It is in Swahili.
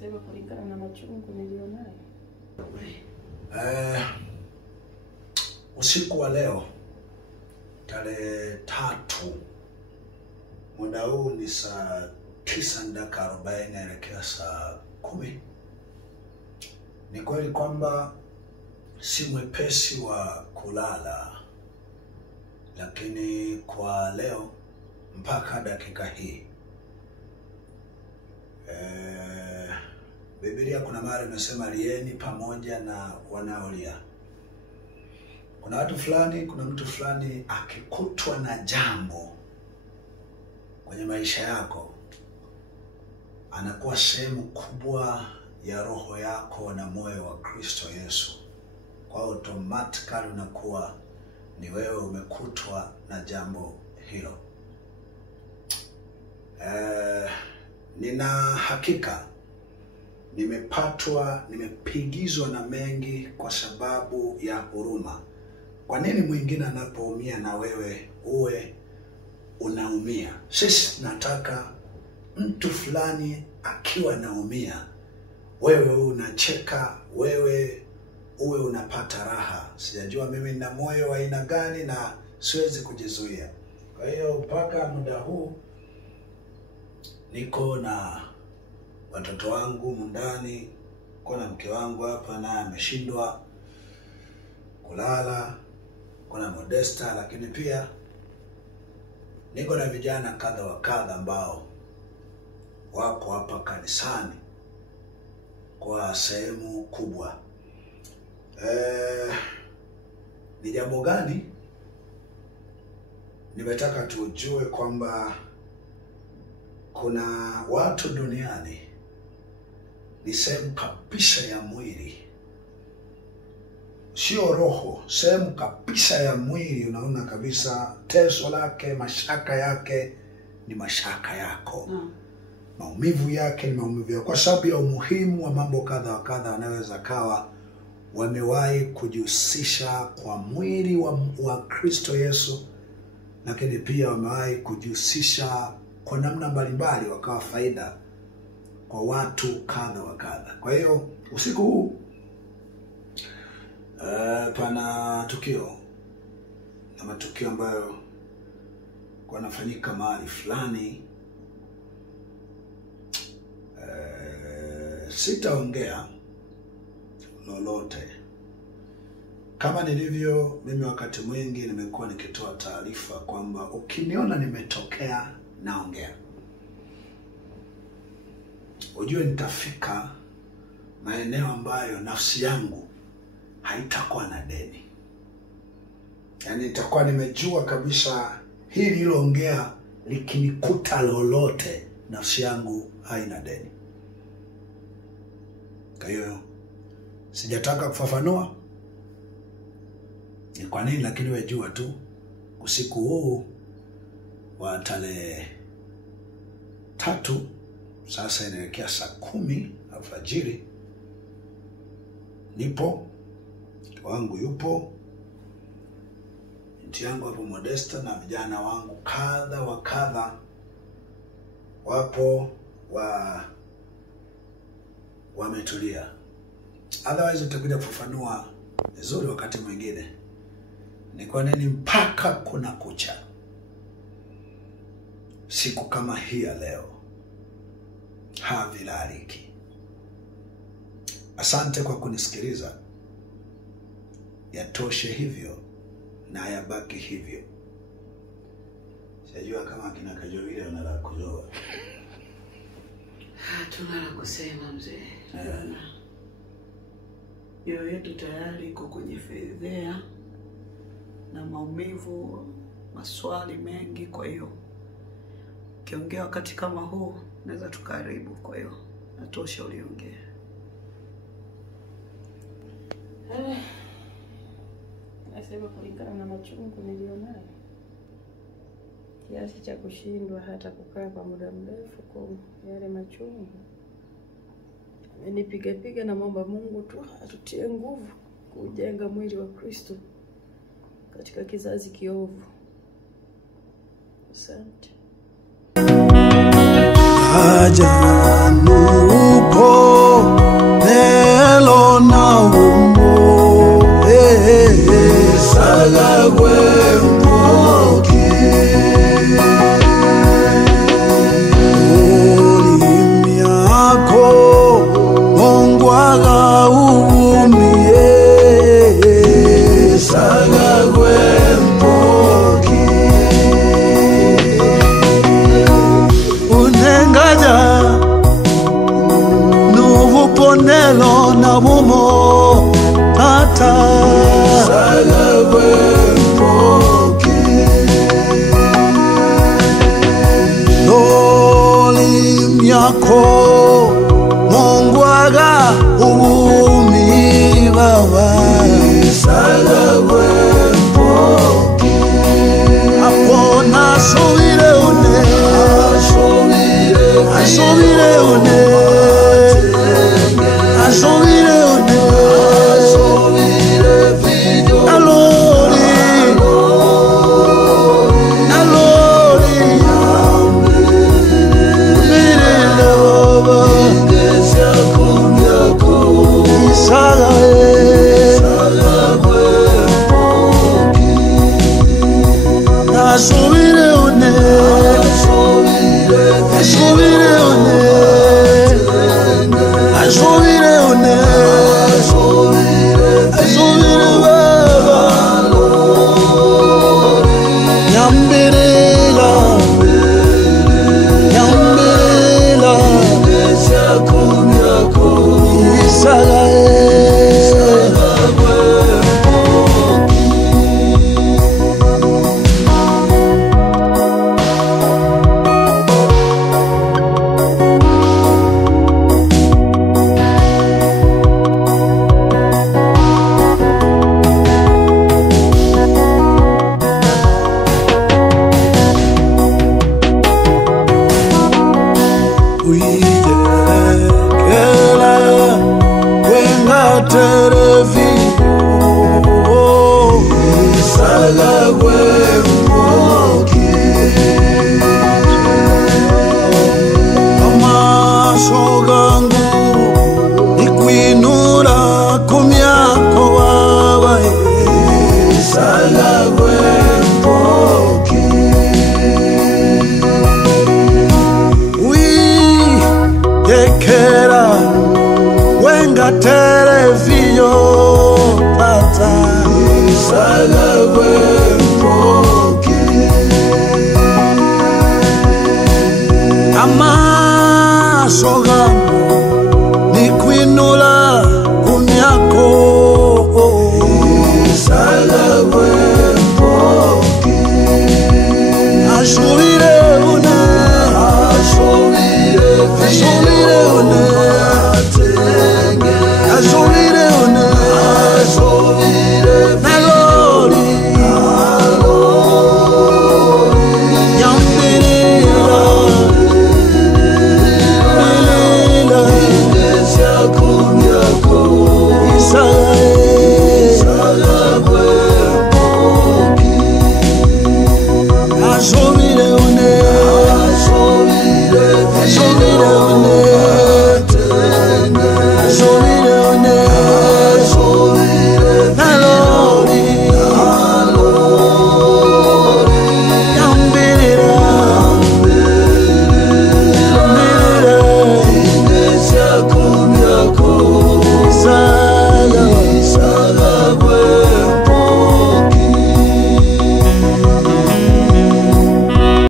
Nasema kulingana na machungu nilionayo. Usiku wa leo tarehe 3, muda huu ni saa 9:40 naelekea saa 10. Ni kweli kwamba si mwepesi wa kulala, lakini kwa leo mpaka dakika hii Biblia kuna mara imesema lieni pamoja na wanaolia. Kuna watu fulani, kuna mtu fulani akikutwa na jambo kwenye maisha yako, anakuwa sehemu kubwa ya roho yako na moyo wa Kristo Yesu. Kwa automatically unakuwa ni wewe umekutwa na jambo hilo. Nina hakika nimepigizwa na mengi kwa sababu ya huruma. Kwa nini mwingine anapoumia na wewe uwe unaumia? Sisi nataka mtu fulani akiwa naumia, wewe unacheka, wewe uwe unapata raha. Sijajua mimi nina moyo wa aina gani na siwezi kujizuia. Kwa hiyo mpaka muda huu niko na watoto wangu ndani, kuna mke wangu hapa na ameshindwa kulala, kuna Modesta, lakini pia niko na vijana kadha wa kadha ambao wako hapa kanisani kwa sehemu kubwa. Ni jambo gani? Nimetaka tujue kwamba kuna watu duniani ni sehemu kabisa ya mwili, sio roho, sehemu kabisa ya mwili. Unaona kabisa teso lake, mashaka yake ni mashaka yako, maumivu yake ni maumivu yako, kwa sababu ya umuhimu wa mambo kadha wa kadha. Wanaweza kawa wamewahi kujihusisha kwa mwili wa Kristo Yesu, lakini pia wamewahi kujihusisha kwa namna mbalimbali, wakawa faida kwa watu kadha wa kadha. Kwa hiyo usiku huu pana tukio na matukio ambayo yanafanyika mahali fulani. Sitaongea lolote. Kama nilivyo mimi, wakati mwingi nimekuwa nikitoa taarifa kwamba ukiniona nimetokea naongea, ujue nitafika maeneo ambayo nafsi yangu haitakuwa na deni. Yaani nitakuwa nimejua kabisa hili liloongea likinikuta lolote, nafsi yangu haina deni. Kwa hiyo sijataka kufafanua ni kwa nini, lakini wewe jua tu usiku huu wa tarehe 3, sasa inaelekea saa 10 alfajiri, nipo, wangu yupo, binti yangu hapo Modesta, na vijana wangu kadha wa kadha wapo wametulia. Otherwise utakuja kufafanua vizuri wakati mwingine ni kwa nini mpaka kuna kucha siku kama hii ya leo havilaliki. Asante kwa kunisikiliza. Yatoshe hivyo na yabaki hivyo. Sijua kama kina Kajovile wanala kuzoa. Tunala kusema mzee. Mioyo yetu tayari iko kwenye fedhea na maumivu, maswali mengi. Kwa hiyo ukiongea wakati kama huu naweza tukaribu. Kwa hiyo natosha uliongea. Nasema kulingana na machungu nilionayo, kiasi cha kushindwa hata kukaa kwa muda mrefu kwa yale machungu. Nipiga na mambo Mungu tu atutie nguvu kujenga mwili wa Kristo katika kizazi kiovu. Asante. Ajabu. na bumo tata salagwe mpoki loli myako mongwaga umi baba salagwe mpoki apona subire une asubire une asubire une alori alori mire loba ingesa kumyako isagae salagwe poki asubire une asubire une asubire une asubire baba nyambirila nyambirila kumyako isagae Kera wenga te